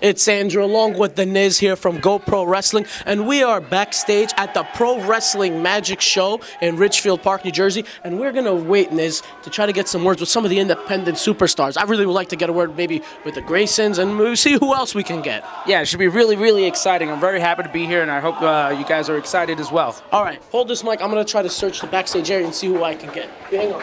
It's Andrew along with the Niz here from Go Pro Wrestling, and we are backstage at the Pro Wrestling Magic Show in Richfield Park, New Jersey, and we're going to wait, Niz, to try to get some words with some of the independent superstars. I really would like to get a word maybe with the Graysons, and we'll see who else we can get. Yeah, it should be really, really exciting. I'm very happy to be here, and I hope you guys are excited as well. All right, hold this mic. I'm going to try to search the backstage area and see who I can get. Hang on.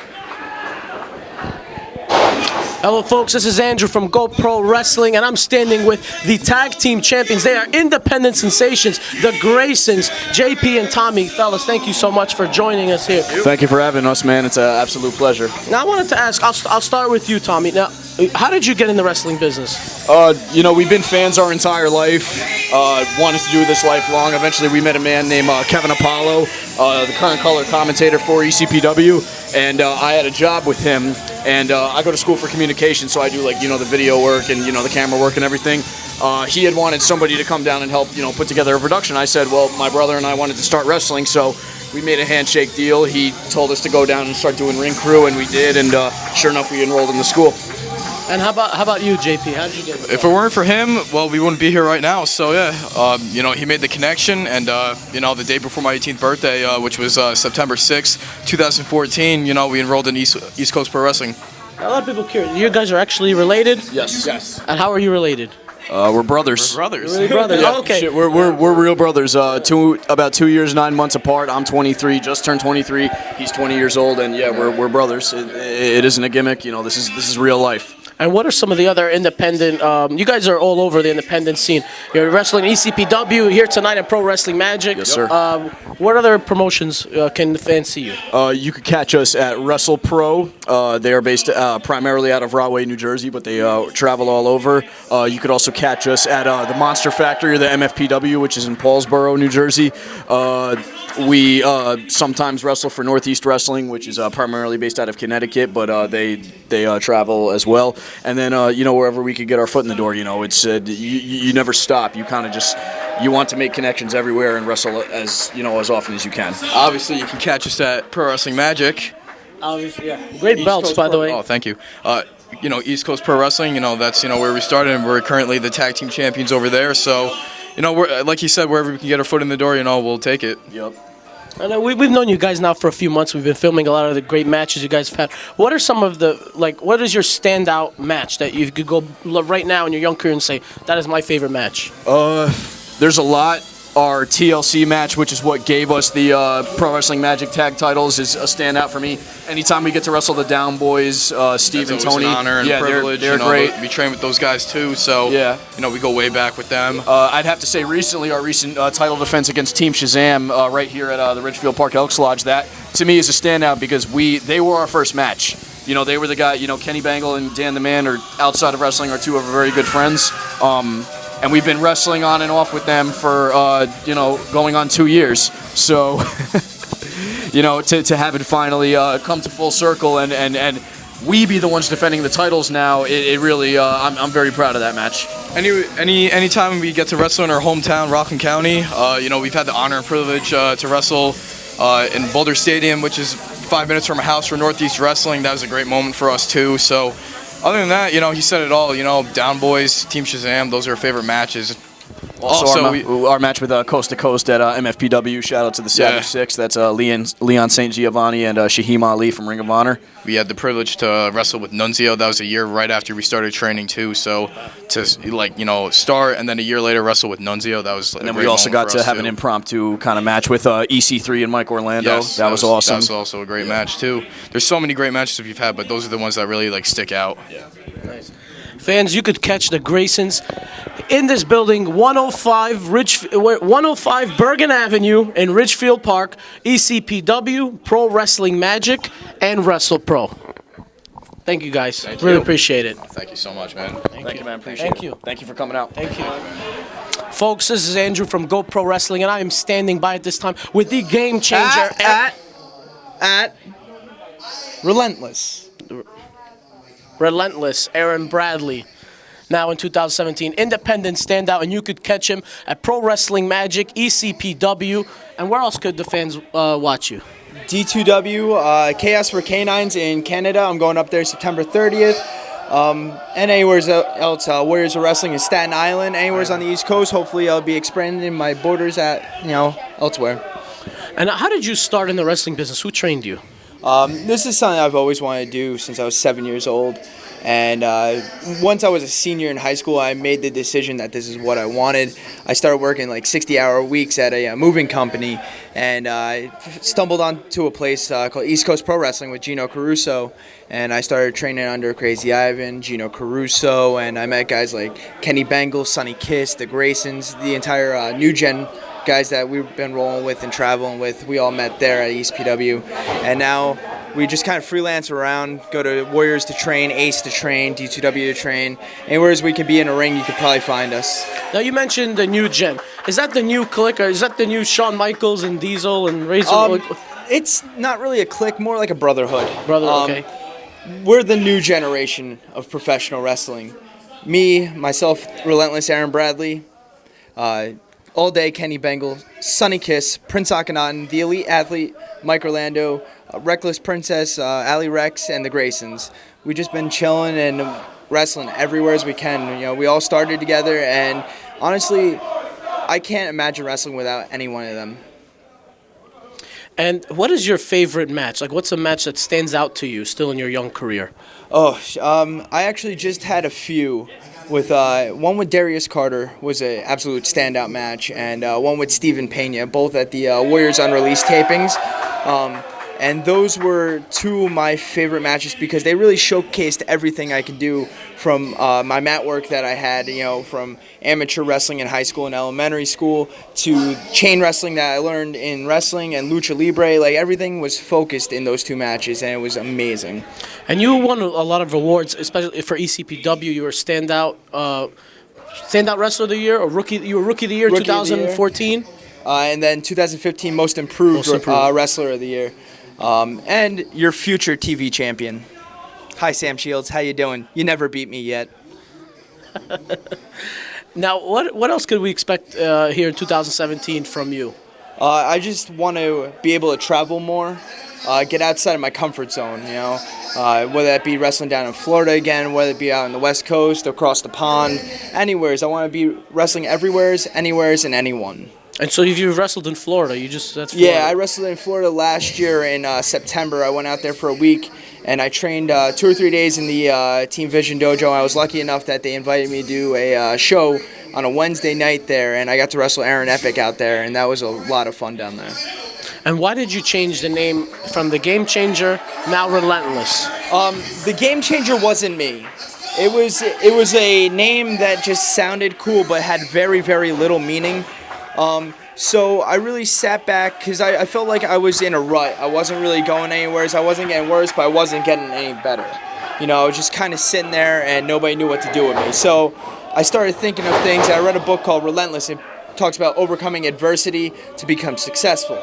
Hello, folks. This is Andrew from Go Pro Wrestling, and I'm standing with the tag team champions. They are independent sensations, the Graysons, JP and Tommy. Fellas, thank you so much for joining us here. Thank you for having us, man. It's an absolute pleasure. Now, I wanted to ask, I'll start with you, Tommy. Now, how did you get in the wrestling business? We've been fans our entire life. Wanted to do this lifelong. Eventually, we met a man named Kevin Apollo, the current color commentator for ECPW, and I had a job with him. And I go to school for communication, so I do the video work and the camera work and everything. He had wanted somebody to come down and help put together a production. I said, well, my brother and I wanted to start wrestling, so we made a handshake deal. He told us to go down and start doing ring crew, and we did. And sure enough, we enrolled in the school. And how about you, JP? How did you get it? If it weren't for him, well, we wouldn't be here right now. So yeah, he made the connection, and the day before my 18th birthday, which was September 6th, 2014, we enrolled in East Coast Pro Wrestling. A lot of people curious. You guys are actually related? Yes. And how are you related? We're brothers. We're brothers. Really brothers? Yeah. Oh, okay. Shit, we're real brothers. About 2 years, 9 months apart. I'm 23, just turned 23. He's 20 years old, and yeah, we're brothers. It isn't a gimmick. This is real life. And what are some of the other independent, you guys are all over the independent scene. You're wrestling ECPW here tonight at Pro Wrestling Magic. Yes, sir. What other promotions can the fans see you? You could catch us at Wrestle Pro. They are based primarily out of Rahway, New Jersey, but they travel all over. You could also catch us at the Monster Factory, or the MFPW, which is in Paulsboro, New Jersey. We sometimes wrestle for Northeast Wrestling, which is primarily based out of Connecticut, but they travel as well. And then wherever we could get our foot in the door, it's you never stop. You kind of just want to make connections everywhere and wrestle as often as you can. Obviously, you can catch us at Pro Wrestling Magic. Obviously, yeah. Great belts, by the way. Oh, thank you. East Coast Pro Wrestling. That's where we started, and we're currently the tag team champions over there. So, we're, like you said, wherever we can get our foot in the door, we'll take it. Yep. And we've known you guys now for a few months. We've been filming a lot of the great matches you guys have had. What are some of the, what is your standout match that you could go right now in your young career and say, that is my favorite match? There's a lot. Our TLC match, which is what gave us the Pro Wrestling Magic tag titles, is a standout for me. Anytime we get to wrestle the Down Boys, Steve and Tony, an honor and privilege. They're great. We train with those guys too, so yeah. We go way back with them. I'd have to say our recent title defense against Team Shazam right here at the Richfield Park Elks Lodge, that to me is a standout because they were our first match. They were the guy. Kenny Bangle and Dan the Man are outside of wrestling are two of our very good friends. And we've been wrestling on and off with them for, going on 2 years. So, to have it finally come to full circle and we be the ones defending the titles now, it really, I'm very proud of that match. Anytime we get to wrestle in our hometown, Rockland County, we've had the honor and privilege to wrestle in Boulder Stadium, which is 5 minutes from our house for Northeast Wrestling. That was a great moment for us, too. So, other than that, he said it all. Down Boys, Team Shazam, those are our favorite matches. Also, our match with Coast to Coast at MFPW, shout out to the Savage Six. That's Leon St. Giovanni and Shaheem Ali from Ring of Honor. We had the privilege to wrestle with Nunzio. That was a year right after we started training, too. So to, start and then a year later wrestle with Nunzio, that was And then we also got to have an impromptu kind of match with EC3 and Mike Orlando. Yes, that was awesome. That was also a great match, too. There's so many great matches we've had, but those are the ones that really stick out. Yeah. Nice. Fans, you could catch the Graysons in this building, 105 Bergen Avenue in Richfield Park, ECPW, Pro Wrestling Magic, and Wrestle Pro. Thank you, guys. Really appreciate it. Thank you so much, man. Thank you, man. Appreciate it. Thank you for coming out. Thank you. Folks, this is Andrew from Go Pro Wrestling, and I am standing by at this time with the Game Changer At Relentless Aaron Bradley. Now in 2017, independent standout, and you could catch him at Pro Wrestling Magic, ECPW, and where else could the fans watch you? D2W, Chaos for Canines in Canada. I'm going up there September 30th. And anywhere else, Warriors of Wrestling in Staten Island. Anywhere on the East Coast. Hopefully, I'll be expanding my borders elsewhere. And how did you start in the wrestling business? Who trained you? This is something I've always wanted to do since I was 7 years old. And once I was a senior in high school, I made the decision that this is what I wanted. I started working like 60-hour weeks at a moving company, and I stumbled onto a place called East Coast Pro Wrestling with Gino Caruso, and I started training under Crazy Ivan, Gino Caruso, and I met guys like Kenny Bengal, Sonny Kiss, the Graysons, the entire new gen guys that we've been rolling with and traveling with. We all met there at East PW, and now we just kind of freelance around, go to Warriors to train, Ace to train, D2W to train. Anywhere we could be in a ring, you could probably find us. Now, you mentioned the new gen. Is that the new clique, or is that the new Shawn Michaels and Diesel and Razor? It's not really a clique, more like a brotherhood. Okay. We're the new generation of professional wrestling. Me, myself, Relentless Aaron Bradley, All Day Kenny Bengal, Sonny Kiss, Prince Akhenaten, the Elite Athlete, Mike Orlando, Reckless Princess, Ali Rex, and the Graysons. We've just been chilling and wrestling everywhere as we can. We all started together, and honestly, I can't imagine wrestling without any one of them. And what is your favorite match? Like, what's a match that stands out to you still in your young career? I actually just had a few. With one with Darius Carter was an absolute standout match, and one with Steven Pena, both at the Warriors Unreleased tapings. And those were two of my favorite matches because they really showcased everything I could do from my mat work that I had, from amateur wrestling in high school and elementary school to chain wrestling that I learned in wrestling and lucha libre. Like, everything was focused in those two matches, and it was amazing. And you won a lot of awards, especially for ECPW. You were standout wrestler of the year, or you were rookie of the year, 2014. And then 2015 most improved. Wrestler of the year. And your future TV champion. Hi, Sam Shields. How you doing? You never beat me yet. Now, what else could we expect here in 2017 from you? I just want to be able to travel more, get outside of my comfort zone, whether that be wrestling down in Florida again, whether it be out on the West Coast, across the pond, anywheres. I want to be wrestling everywheres, anywheres, and anyone. And so you've wrestled in Florida. That's Florida. Yeah, I wrestled in Florida last year in September. I went out there for a week, and I trained 2 or 3 days in the Team Vision Dojo. I was lucky enough that they invited me to do a show on a Wednesday night there, and I got to wrestle Aaron Epic out there, and that was a lot of fun down there. And why did you change the name from the Game Changer, now Relentless? The Game Changer wasn't me. It was a name that just sounded cool, but had very, very little meaning. So I really sat back because I felt like I was in a rut. I wasn't really going anywhere. I wasn't getting worse, but I wasn't getting any better. I was just kind of sitting there and nobody knew what to do with me. So I started thinking of things. I read a book called Relentless. It talks about overcoming adversity to become successful.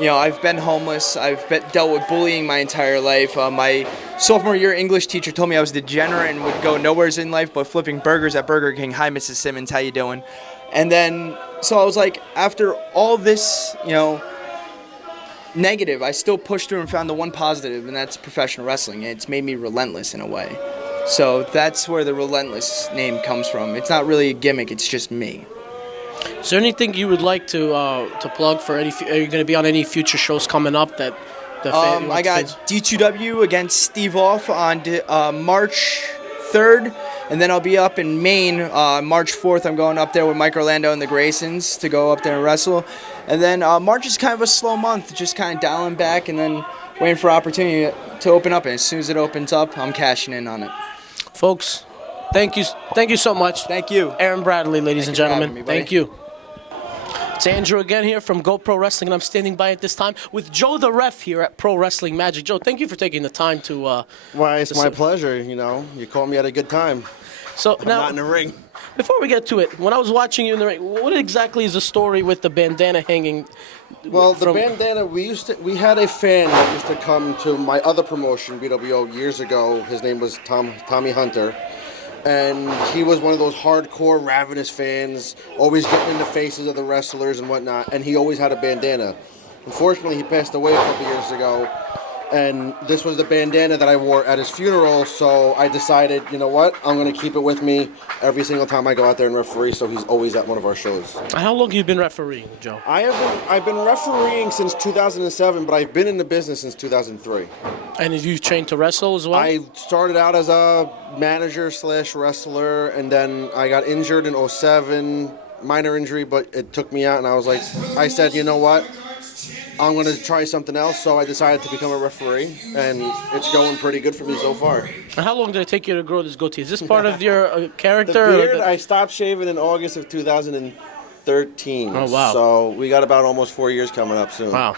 I've been homeless. I've dealt with bullying my entire life. My sophomore year English teacher told me I was degenerate and would go nowheres in life but flipping burgers at Burger King. Hi, Mrs. Simmons. How you doing? And then, so I was like, after all this, negative, I still pushed through and found the one positive, and that's professional wrestling. It's made me relentless in a way. So that's where the Relentless name comes from. It's not really a gimmick, it's just me. Is there anything you would like to plug for any? Are you going to be on any future shows coming up that? I got D2W against Steve Off on March 3rd, and then I'll be up in Maine March 4th. I'm going up there with Mike Orlando and the Graysons to go up there and wrestle. And then March is kind of a slow month, just kind of dialing back and then waiting for opportunity to open up. And as soon as it opens up, I'm cashing in on it. Folks, thank you so much. Thank you. Aaron Bradley, ladies and gentlemen. Me, thank you. It's Andrew again here from GoPro Wrestling, and I'm standing by at this time with Joe the Ref here at Pro Wrestling Magic. Joe, thank you for taking the time to... Well, it's my pleasure, You caught me at a good time. So I'm now, not in the ring. Before we get to it, when I was watching you in the ring, what exactly is the story with the bandana hanging? Well, the bandana, we had a fan that used to come to my other promotion, BWO, years ago. His name was Tommy Hunter. And he was one of those hardcore, ravenous fans, always getting in the faces of the wrestlers and whatnot, and he always had a bandana. Unfortunately, he passed away a couple years ago, And this was the bandana that I wore at his funeral, so I decided, you know what, I'm going to keep it with me every single time I go out there and referee, so he's always at one of our shows. How long have you been refereeing, Joe? I've been refereeing since 2007, but I've been in the business since 2003. And have you trained to wrestle as well? I started out as a manager / wrestler, and then I got injured in 07, minor injury, but it took me out, and I said, you know what? I'm going to try something else, so I decided to become a referee, and it's going pretty good for me so far. And how long did it take you to grow this goatee? Is this part of your character? The beard, I stopped shaving in August of 2013. Oh, wow. So we got about almost 4 years coming up soon. Wow.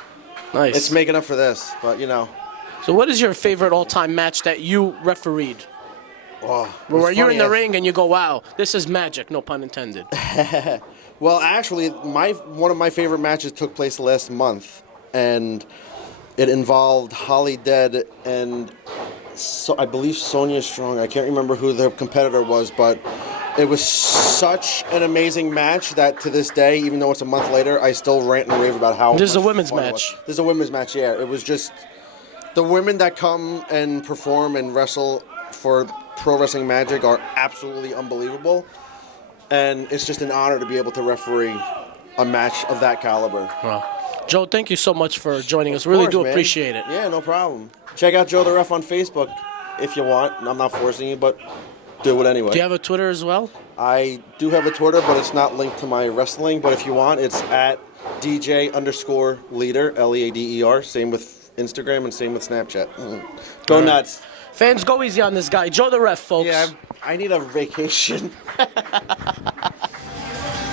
Nice. It's making up for this, but you know. So what is your favorite all-time match that you refereed? Oh, Where you're in the ring and you go, wow, this is magic, no pun intended. Well, actually, one of my favorite matches took place last month, and it involved Holly Dead and I believe Sonia Strong. I can't remember who the competitor was, but it was such an amazing match that to this day, even though it's a month later, I still rant and rave about how This is a much women's fun it match. was. This is a women's match, yeah. It was just the women that come and perform and wrestle for Pro Wrestling Magic are absolutely unbelievable. And it's just an honor to be able to referee a match of that caliber. Wow. Joe, thank you so much for joining us. Really do man. appreciate it. Yeah, no problem. Check out Joe the Ref on Facebook if you want. I'm not forcing you, but do it anyway. Do you have a Twitter as well? I do have a Twitter, but it's not linked to my wrestling. But if you want, it's at DJ_leader, LEADER. Same with Instagram and same with Snapchat. Go nuts. Fans, go easy on this guy. Joe the Ref, folks. Yeah, I need a vacation.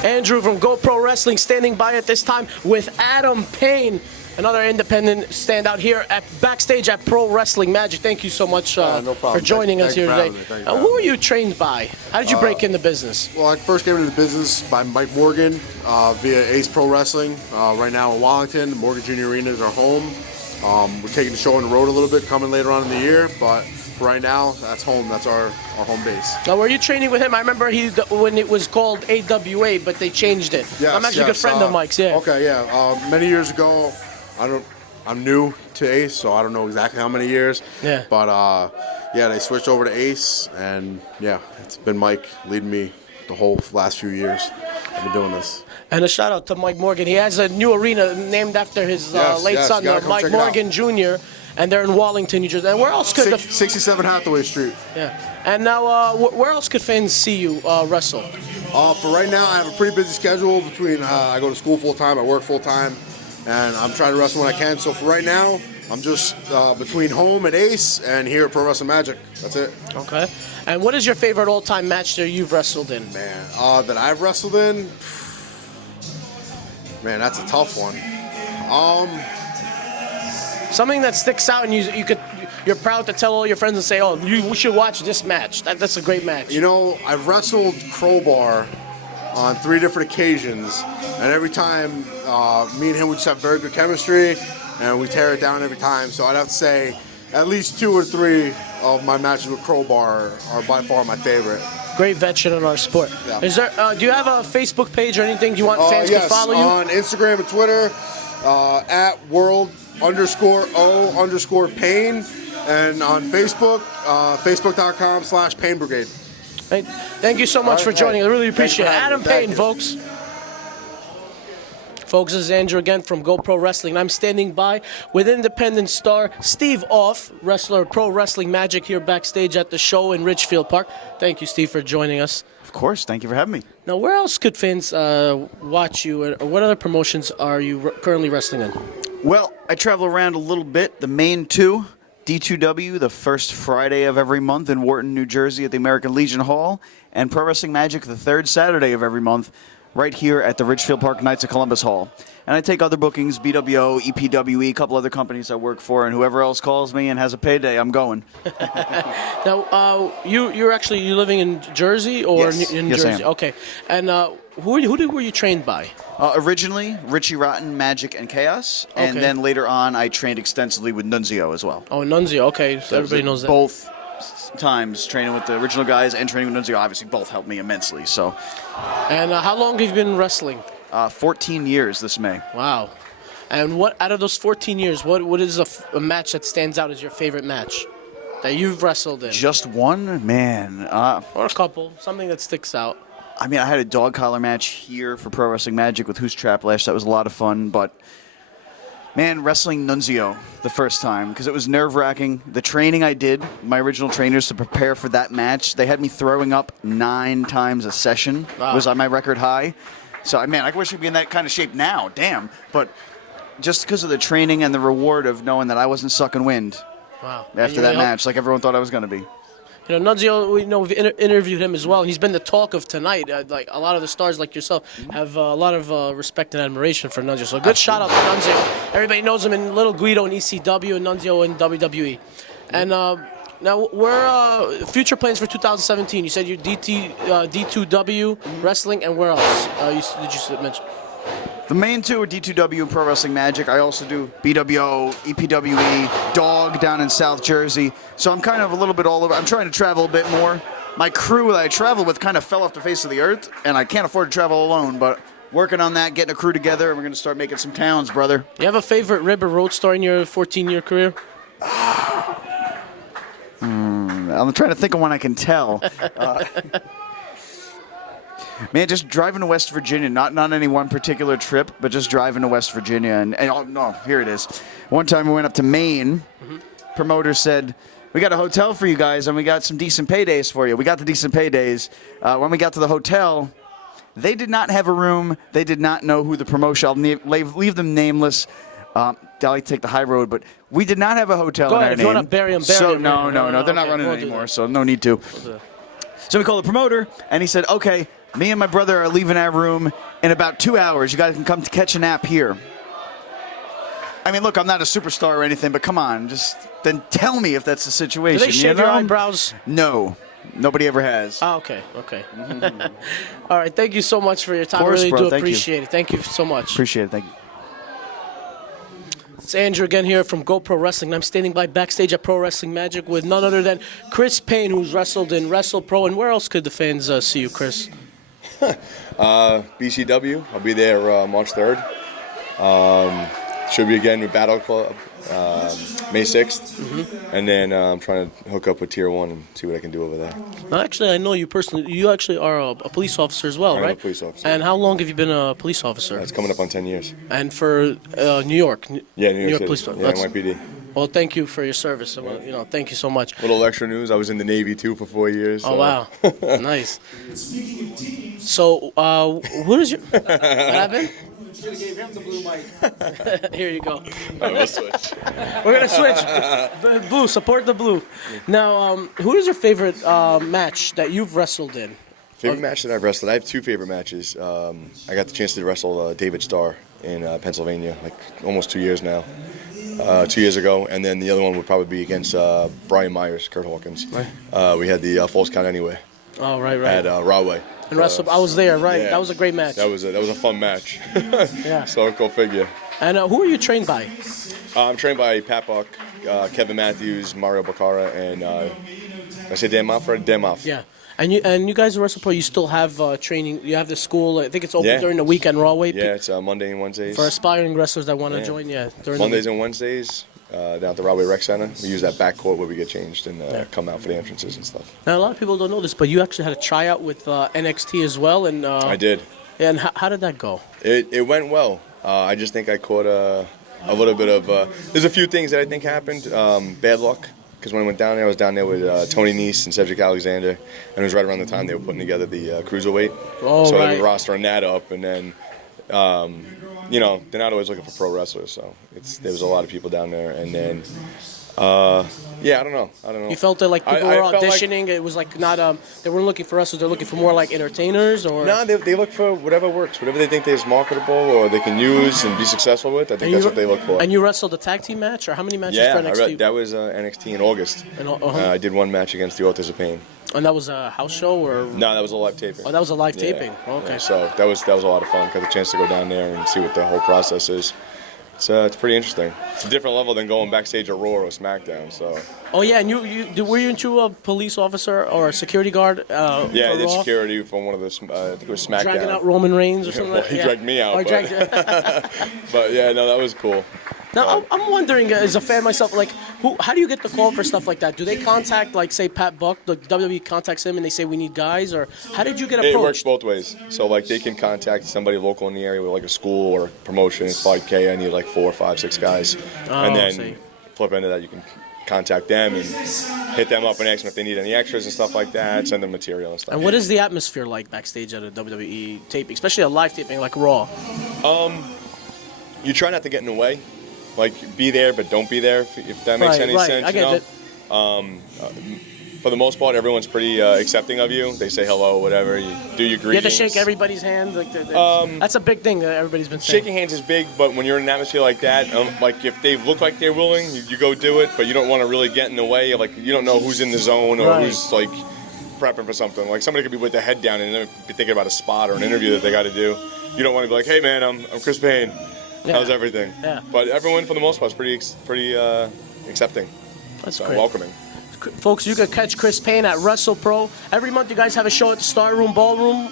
Andrew from GoPro Wrestling standing by at this time with Adam Payne, another independent standout here at backstage at Pro Wrestling Magic. Thank you so much no problem. for joining us here today. Who are you trained by? How did you break into business? Well, I first came into the business by Mike Morgan via Ace Pro Wrestling. Right now in Wallington, the Morgan Junior Arena is our home. We're taking the show on the road a little bit coming later on in the year, but for right now, that's home. That's our home base. Now, were you training with him? I remember when it was called AWA, but they changed it. Yes, I'm actually a good friend of Mike's, yeah. Okay, yeah. Many years ago, I'm new to Ace, so I don't know exactly how many years. Yeah. But yeah, they switched over to Ace, and yeah, it's been Mike leading me the whole last few years. I've been doing this. And a shout out to Mike Morgan. He has a new arena named after his late son, you gotta come Mike check it out. Morgan Jr., and they're in Wallington, New Jersey. And where else could 67 Hathaway Street. yeah? And now, where else could fans see you wrestle? For right now, I have a pretty busy schedule between I go to school full time, I work full time, and I'm trying to wrestle when I can. So for right now, I'm just between home at Ace and here at Pro Wrestling Magic. That's it. Okay. And what is your favorite all-time match that you've wrestled in? Man, that I've wrestled in. Man, that's a tough one. Something that sticks out and you're proud to tell all your friends and say, oh, we should watch this match. That's a great match. You know, I've wrestled Crowbar on 3 different occasions, and every time me and him would just have very good chemistry, and we tear it down every time. So I'd have to say at least 2 or 3 of my matches with Crowbar are by far my favorite. Great veteran in our sport. Yeah. Is there? Do you have a Facebook page or anything? Do you want fans to follow you? On Instagram and Twitter, at world_o_Payne, and on Facebook, facebook.com/Payne Brigade. Right. Thank you so much for joining. I really appreciate it. Adam Payne, folks. Folks, this is Andrew again from GoPro Wrestling. I'm standing by with independent star Steve Off, wrestler of Pro Wrestling Magic, here backstage at the show in Richfield Park. Thank you, Steve, for joining us. Of course. Thank you for having me. Now, where else could fans watch you, or what other promotions are you currently wrestling in? Well, I travel around a little bit. The main 2, D2W, the first Friday of every month in Wharton, New Jersey at the American Legion Hall, and Pro Wrestling Magic the 3rd Saturday of every month right here at the Richfield Park Knights of Columbus Hall. And I take other bookings, BWO, EPWE, a couple other companies I work for, and whoever else calls me and has a payday, I'm going. Now, you're living in Jersey or Yes. in Yes, I Jersey? am. Okay. And who were you trained by? Originally, Richie Rotten, Magic, and Chaos, and Okay. then later on I trained extensively with Nunzio as well. Oh, Nunzio. Okay, so everybody knows that. Both times training with the original guys and training with Nunzio obviously both helped me immensely. So, And how long have you been wrestling? 14 years this May. Wow. And what out of those 14 years, what is a match that stands out as your favorite match that you've wrestled in? Just one? Man. Or a couple, something that sticks out. I mean, I had a dog collar match here for Pro Wrestling Magic with Who's Trap Lash. That was a lot of fun, but man, wrestling Nunzio the first time, because it was nerve-wracking. The training I did, my original trainers to prepare for that match, they had me throwing up 9 times a session. Wow. Was on my record high. So, man, I wish I'd be in that kind of shape now. Damn. But just because of the training and the reward of knowing that I wasn't sucking wind after that match, like everyone thought I was going to be. You know, Nunzio, we've interviewed him as well, and he's been the talk of tonight. Like a lot of the stars, like yourself, have a lot of respect and admiration for Nunzio. So good shout out to Nunzio. Everybody knows him in Little Guido in ECW and Nunzio in WWE. And now we're future plans for 2017. You said you're D2W wrestling, and where else? Did you mention? The main two are D2W and Pro Wrestling Magic. I also do BWO, EPWE, Dog down in South Jersey. So I'm kind of a little bit all over. I'm trying to travel a bit more. My crew that I travel with kind of fell off the face of the earth, and I can't afford to travel alone, but working on that, getting a crew together, and we're going to start making some towns, brother. You have a favorite rib or road star in your 14-year career? I'm trying to think of one I can tell. Man, just driving to West Virginia, not any one particular trip, but just driving to West Virginia. And oh, no, here it is. One time we went up to Maine. Promoter said, we got a hotel for you guys, and we got some decent paydays for you. We got the decent paydays. When we got to the hotel, they did not have a room. They did not know who the promotion, I'll leave them nameless. I'll take the high road, but we did not have a hotel in our name. If you want to bury them, bury them. No, they're not running anymore, so no need to. So we called the promoter, and he said, okay, me and my brother are leaving our room in about 2 hours. You guys can come to catch a nap here. I mean, look, I'm not a superstar or anything, but come on, just then tell me if that's the situation. Do they shave your eyebrows? No. Nobody ever has. Oh, okay. All right, thank you so much for your time. Of course, I really bro, do appreciate it. Thank you so much. Appreciate it. Thank you. It's Andrew again here from GoPro Wrestling. I'm standing by backstage at Pro Wrestling Magic with none other than Chris Payne, who's wrestled in Wrestle Pro. And where else could the fans see you, Chris? BCW. I'll be there March 3rd. Should be again with Battle Club May 6th. And then I'm trying to hook up with Tier 1 and see what I can do over there. Well, actually, I know you personally. You actually are a police officer as well, I'm right? a police officer. And how long have you been a police officer? It's coming up on 10 years. And for New York? Yeah, New York City. Police. Yeah, NYPD. Well, thank you for your service. Thank you so much. Little extra news. I was in the Navy, too, for 4 years. Oh, wow. Nice. So, what is your... What happened? Should have gave him the blue mic. Here you go. We'll switch. We're going to switch. Blue, support the blue. Now, who is your favorite match that you've wrestled in? Favorite match that I've wrestled? I have 2 favorite matches. I got the chance to wrestle David Starr in Pennsylvania, like almost 2 years now. 2 years ago, and then the other one would probably be against Brian Myers, Kurt Hawkins. Right. We had the Falls Count Anyway. Oh, right. At Rahway. And I was there, right? Yeah, that was a great match. That was a fun match. Yeah. So go figure. And who are you trained by? I'm trained by Pat Buck, Kevin Matthews, Mario Baccara, and I say Dan Moff or Dan Moff. Yeah. And you guys at Wrestle Pro, you still have training. You have the school. I think it's open during the weekend, Rahway. Yeah, it's Monday and Wednesdays. For aspiring wrestlers that want to join, during Mondays and Wednesdays. Down at the Rahway Rec Center. We use that back court where we get changed and come out for the entrances and stuff. Now, a lot of people don't know this, but you actually had a tryout with NXT as well. And I did. Yeah, and how did that go? It went well. I just think I caught a little bit of... there's a few things that I think happened. Bad luck. Because when I went down there, I was down there with Tony Nese and Cedric Alexander. And it was right around the time they were putting together the Cruiserweight. Oh, so right. they were rostering that up. And then... they're not always looking for pro wrestlers, so there was a lot of people down there, and then, I don't know. You felt that like people were auditioning. It was like not they weren't looking for wrestlers. They're looking for more like entertainers, or no, they look for whatever works, whatever they think is marketable or they can use and be successful with. I think that's what they look for. And you wrestled a tag team match, or how many matches for NXT? That was NXT in August. I did one match against the Authors of Pain. And that was a house show, or no? That was a live taping. Oh, that was a live taping. Okay. Yeah, so that was a lot of fun. Got the chance to go down there and see what the whole process is. It's pretty interesting. It's a different level than going backstage at Raw or SmackDown. So. Oh yeah, and were you into a police officer or a security guard? Yeah, I did Raw? security from one of the, I think it was SmackDown. Dragging out Roman Reigns or something. Well, like he that? dragged me out. Oh, he but, dragged you. but yeah, no, that was cool. Now, I'm wondering, as a fan myself, like, how do you get the call for stuff like that? Do they contact, like, say, Pat Buck, the WWE contacts him and they say, we need guys? Or how did you get approached? It works both ways. So, like, they can contact somebody local in the area with, like, a school or promotion. It's like, okay, I need, like, 4, 5, 6 guys. And then flip into that, you can contact them and hit them up and ask them if they need any extras and stuff like that, send them material and stuff. And what is the atmosphere like backstage at a WWE taping, especially a live taping like Raw? You try not to get in the way. Like, be there, but don't be there, if that makes any sense. I get it. For the most part, everyone's pretty accepting of you. They say hello, whatever. You do your greetings. You have to shake everybody's hand. Like, that's a big thing that everybody's been saying. Shaking hands is big, but when you're in an atmosphere like that, like if they look like they're willing, you go do it, but you don't want to really get in the way. Like, you don't know who's in the zone or who's, like, prepping for something. Like, somebody could be with their head down and be thinking about a spot or an interview that they got to do. You don't want to be like, hey, man, I'm Chris Payne. How's everything? Yeah. But everyone, for the most part, is pretty accepting. That's great. Welcoming. Folks, you can catch Chris Payne at WrestlePro. Every month you guys have a show at the Star Room Ballroom.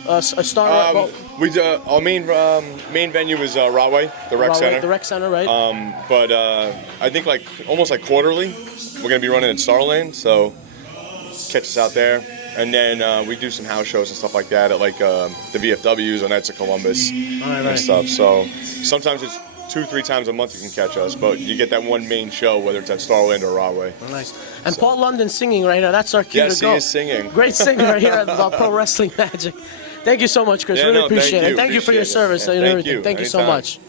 We do, our main venue is Rahway, the Rec Center. The Rec Center, right? But I think almost like quarterly, we're going to be running at Star Lane, so catch us out there. And then we do some house shows and stuff like that at like the VFWs or Knights of Columbus and stuff. So sometimes it's 2-3 times a month you can catch us, but you get that one main show, whether it's at Starland or Rahway. Oh, nice. And Paul London singing right now. That's our cue to go. Yes, he is singing. Great singer right here at Pro Wrestling Magic. Thank you so much, Chris. Really appreciate it. And thank you for your service and everything. Thank you so much.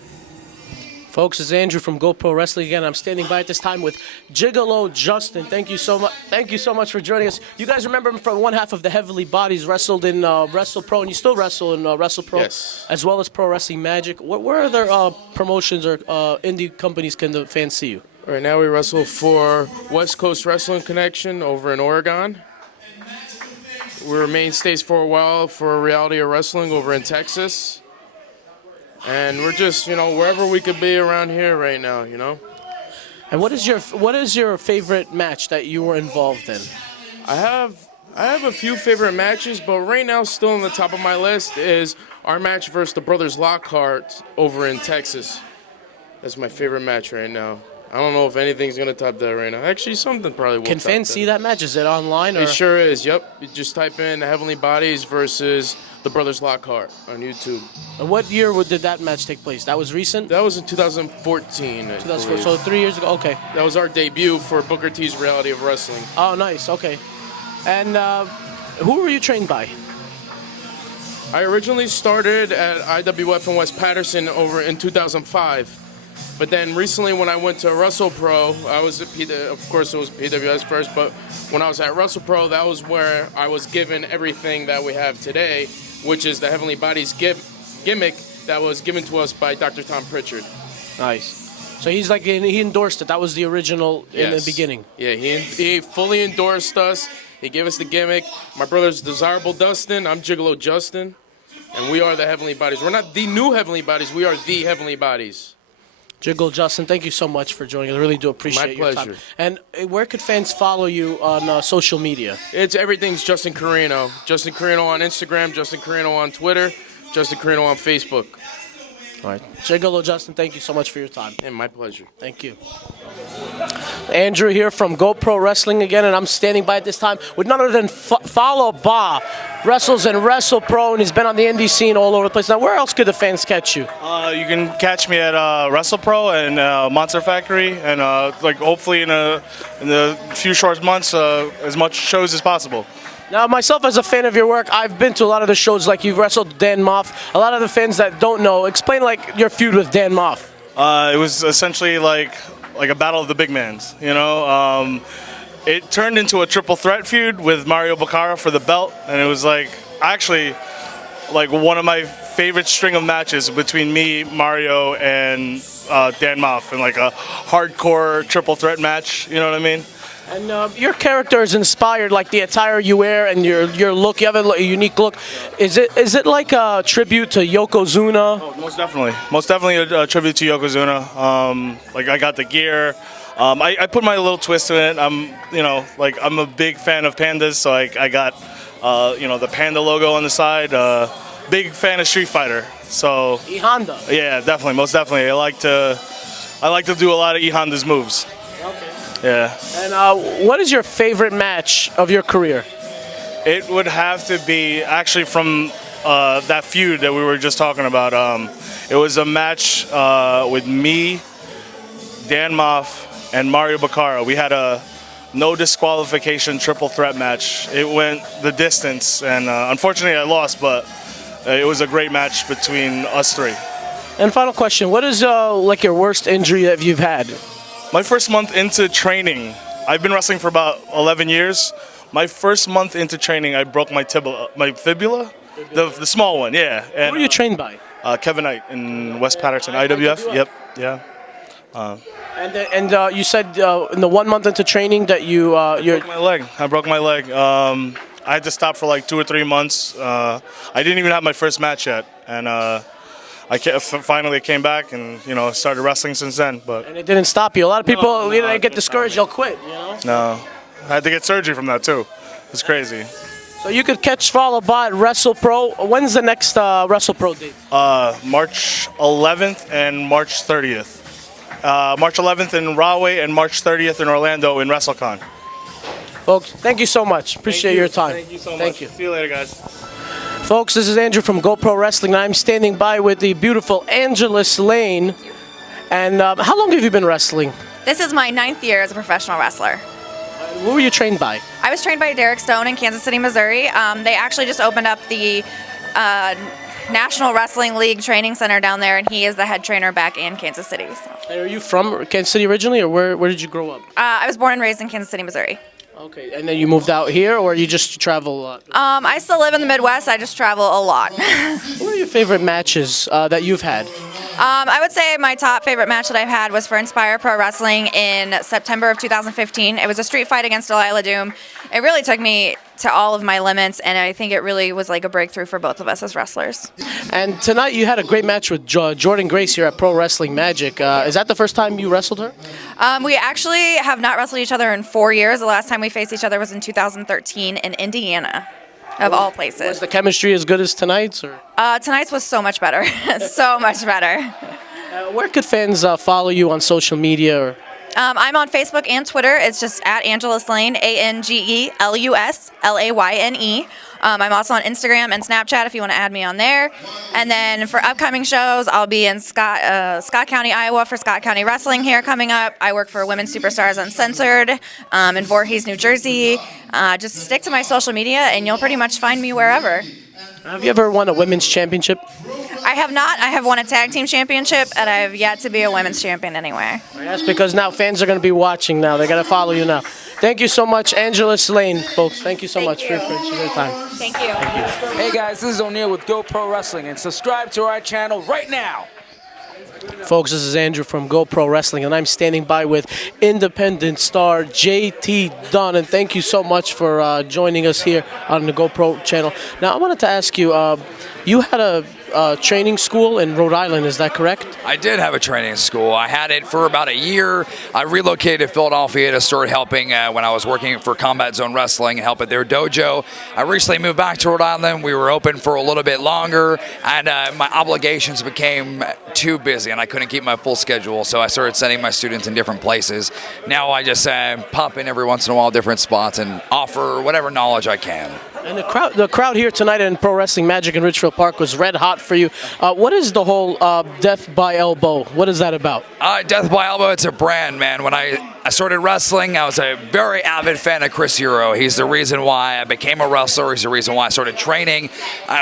Folks, it's Andrew from GoPro Wrestling again. I'm standing by at this time with Gigolo Justin. Thank you so much. Thank you so much for joining us. You guys remember him from one half of the Heavenly Bodies, wrestled in WrestlePro, and you still wrestle in WrestlePro, as well as Pro Wrestling Magic. What other promotions or indie companies can the fans see you? Right now we wrestle for West Coast Wrestling Connection over in Oregon. We were mainstays for a while for Reality of Wrestling over in Texas. And we're just, wherever we could be around here right now, And what is your favorite match that you were involved in? I have a few favorite matches, but right now still on the top of my list is our match versus the Brothers Lockhart over in Texas. That's my favorite match right now. I don't know if anything's going to top that right now. Actually, something probably will. Can fans see that match? Is it online? Or? It sure is, yep. You just type in the Heavenly Bodies versus the Brothers Lockhart on YouTube. And what year did that match take place? That was recent? That was in 2014. 2014, so 3 years ago? Okay. That was our debut for Booker T's Reality of Wrestling. Oh, nice. Okay. And who were you trained by? I originally started at IWF in West Patterson over in 2005. But then recently when I went to WrestlePro, I was at of course it was PWS first, but when I was at WrestlePro, that was where I was given everything that we have today, which is the Heavenly Bodies gimmick that was given to us by Dr. Tom Pritchard. Nice. So he endorsed it. That was the original in the beginning. Yeah, he fully endorsed us. He gave us the gimmick. My brother's Desirable Dustin. I'm Gigolo Justin. And we are the Heavenly Bodies. We're not the new Heavenly Bodies. We are the Heavenly Bodies. Gigolo Justin, thank you so much for joining us. I really do appreciate your time. My pleasure. And where could fans follow you on social media? Everything's Justin Corino. Justin Corino on Instagram, Justin Corino on Twitter, Justin Corino on Facebook. All right. Gigolo Justin, thank you so much for your time. And my pleasure. Thank you. Andrew here from GoPro Wrestling again, and I'm standing by at this time with none other than Fallah Bah. Wrestles in WrestlePro, and he's been on the indie scene all over the place. Now, where else could the fans catch you? You can catch me at WrestlePro and Monster Factory, and hopefully in the few short months, as much shows as possible. Now, myself as a fan of your work, I've been to a lot of the shows, like you've wrestled Dan Moff. A lot of the fans that don't know, explain your feud with Dan Moff. It was essentially like a battle of the big mans, It turned into a triple threat feud with Mario Baccara for the belt, and it was actually one of my favorite string of matches between me, Mario, and Dan Moff, in a hardcore triple threat match. You know what I mean? And your character is inspired, like the attire you wear and your look. You have a unique look. Is it like a tribute to Yokozuna? Oh, most definitely a tribute to Yokozuna. Like I got the gear. I put my little twist to it. I'm a big fan of pandas, so I got the panda logo on the side. Big fan of Street Fighter. So E Honda. Yeah, definitely, most definitely. I like to do a lot of E Honda's moves. Okay. Yeah. And what is your favorite match of your career? It would have to be actually from that feud that we were just talking about. It was a match with me, Dan Moff, and Mario Baccara. We had a no disqualification triple threat match. It went the distance, and unfortunately I lost, but it was a great match between us three. And final question, what is like your worst injury that you've had? My first month into training, I've been wrestling for about 11 years. My first month into training, I broke my fibula, the small one, yeah. And, who are you trained by? Kevin Knight in West Patterson, IWF. Yep, yeah. And you said in the 1 month into training that you broke my leg. I broke my leg. I had to stop for like 2 or 3 months. I didn't even have my first match yet, and I finally came back and started wrestling since then. But and it didn't stop you. A lot of people, they get discouraged, they'll quit. No, I had to get surgery from that too. It's crazy. So you could catch Fallah Bah at Wrestle Pro. When's the next Wrestle Pro date? March 11th and March 30th. March 11th in Rahway and March 30th in Orlando in WrestleCon. Folks, thank you so much. Appreciate your time. Thank you so much. Thank you. See you later, guys. Folks, this is Andrew from GoPro Wrestling, and I'm standing by with the beautiful Angelus Layne. And how long have you been wrestling? This is my 9th year as a professional wrestler. Who were you trained by? I was trained by Derek Stone in Kansas City, Missouri. They actually just opened up the National Wrestling League Training Center down there, and he is the head trainer back in Kansas City. So. And are you from Kansas City originally, or where did you grow up? I was born and raised in Kansas City, Missouri. Okay, and then you moved out here, or you just travel a lot? I still live in the Midwest. I just travel a lot. What are your favorite matches that you've had? I would say my top favorite match that I've had was for Inspire Pro Wrestling in September of 2015. It was a street fight against Delilah Doom. It really took me to all of my limits, and I think it really was like a breakthrough for both of us as wrestlers. And tonight you had a great match with Jordan Grace here at Pro Wrestling Magic. Is that the first time you wrestled her? We actually have not wrestled each other in 4 years. The last time we faced each other was in 2013 in Indiana, of all places. Was the chemistry as good as tonight's? Or? Tonight's was so much better. So much better. Where could fans follow you on social media? Or? I'm on Facebook and Twitter. It's just at Angelus Layne, ANGELUS LAYNE. I'm also on Instagram and Snapchat if you want to add me on there. And then for upcoming shows, I'll be in Scott County, Iowa for Scott County Wrestling here coming up. I work for Women's Superstars Uncensored in Voorhees, New Jersey. Just stick to my social media and you'll pretty much find me wherever. Have you ever won a women's championship? I have not. I have won a tag team championship, and I have yet to be a women's champion anyway. That's because now fans are going to be watching now. They're going to follow you now. Thank you so much, Angelus Layne, folks. Thank you so much for your time. Thank you. Hey, guys, this is O'Neal with GoPro Wrestling, and subscribe to our channel right now. Folks, this is Andrew from GoPro Wrestling, and I'm standing by with independent star JT Dunn. And thank you so much for joining us here on the GoPro channel. Now, I wanted to ask you, you had a training school in Rhode Island, is that correct? I did have a training school. I had it for about a year. I relocated to Philadelphia to start helping when I was working for Combat Zone Wrestling and help at their dojo. I recently moved back to Rhode Island. We were open for a little bit longer, and my obligations became too busy, and I couldn't keep my full schedule, so I started sending my students in different places. Now I just pop in every once in a while, different spots, and offer whatever knowledge I can. And the crowd here tonight in Pro Wrestling Magic in Richfield Park was red hot for you. What is the whole Death by Elbow? What is that about? Death by Elbow, it's a brand, man. When I started wrestling, I was a very avid fan of Chris Hero. He's the reason why I became a wrestler. He's the reason why I started training.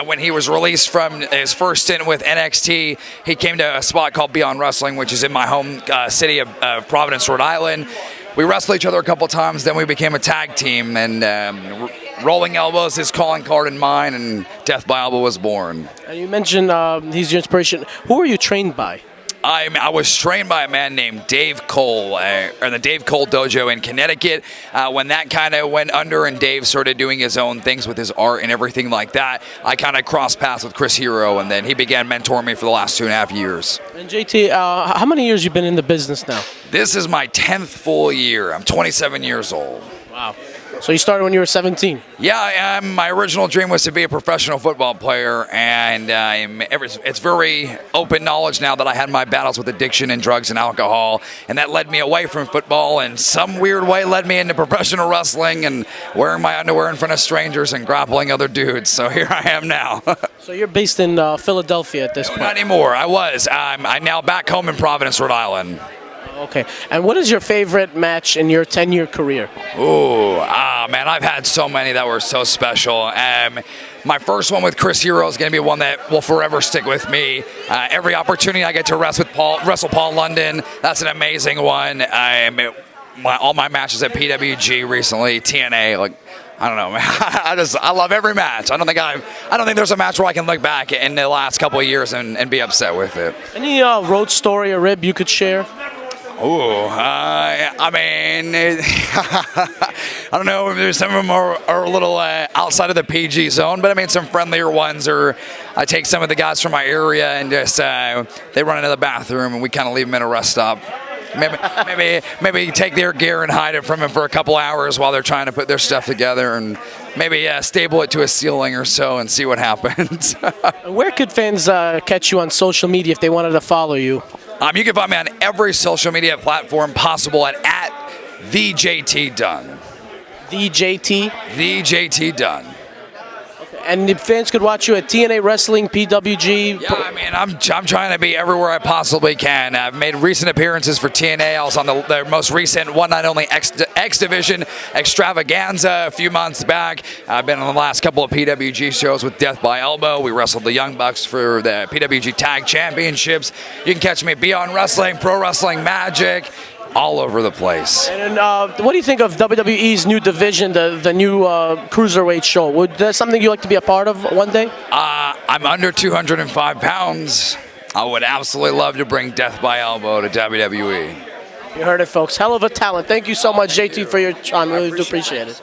When he was released from his first stint with NXT, he came to a spot called Beyond Wrestling, which is in my home city of Providence, Rhode Island. We wrestled each other a couple times, then we became a tag team, and Rolling Elbows, his calling card and mine, and Death by Elbow was born. And you mentioned he's your inspiration. Who are you trained by? I was trained by a man named Dave Cole, or the Dave Cole Dojo in Connecticut. When that kind of went under and Dave started doing his own things with his art and everything like that, I kind of crossed paths with Chris Hero, and then he began mentoring me for the last 2.5 years. And JT, how many years you been in the business now? This is my 10th full year. I'm 27 years old. Wow. So you started when you were 17? Yeah, my original dream was to be a professional football player, and it's very open knowledge now that I had my battles with addiction and drugs and alcohol, and that led me away from football, and some weird way led me into professional wrestling and wearing my underwear in front of strangers and grappling other dudes. So here I am now. So you're based in Philadelphia at this point? Not anymore. I was. I'm now back home in Providence, Rhode Island. Okay. And what is your favorite match in your 10-year career? Ooh, man, I've had so many that were so special. My first one with Chris Hero is going to be one that will forever stick with me. Every opportunity I get to wrestle Paul London, that's an amazing one. All my matches at PWG recently, TNA, like, I don't know, man. I love every match. I don't think there's a match where I can look back in the last couple of years and be upset with it. Any road story or rib you could share? Ooh, I mean, I don't know. Some of them are a little outside of the PG zone, but I mean, some friendlier ones. Or I take some of the guys from my area and just they run into the bathroom, and we kind of leave them in a rest stop. Maybe take their gear and hide it from them for a couple hours while they're trying to put their stuff together, and maybe stable it to a ceiling or so and see what happens. Where could fans catch you on social media if they wanted to follow you? You can find me on every social media platform possible at the JT Dunn. The JT? The JT Dunn. And the fans could watch you at TNA Wrestling, PWG. Yeah, I mean, I'm trying to be everywhere I possibly can. I've made recent appearances for TNA. I was on the most recent One Night Only X Division Extravaganza a few months back. I've been on the last couple of PWG shows with Death by Elbow. We wrestled the Young Bucks for the PWG Tag Championships. You can catch me at Beyond Wrestling, Pro Wrestling Magic, all over the place. And what do you think of WWE's new division, the new Cruiserweight show? Would that something you'd like to be a part of one day? I'm under 205 pounds. I would absolutely love to bring Death by Elbow to WWE. You heard it, folks. Hell of a talent. Thank you so much, JT, for your time. Really do appreciate it.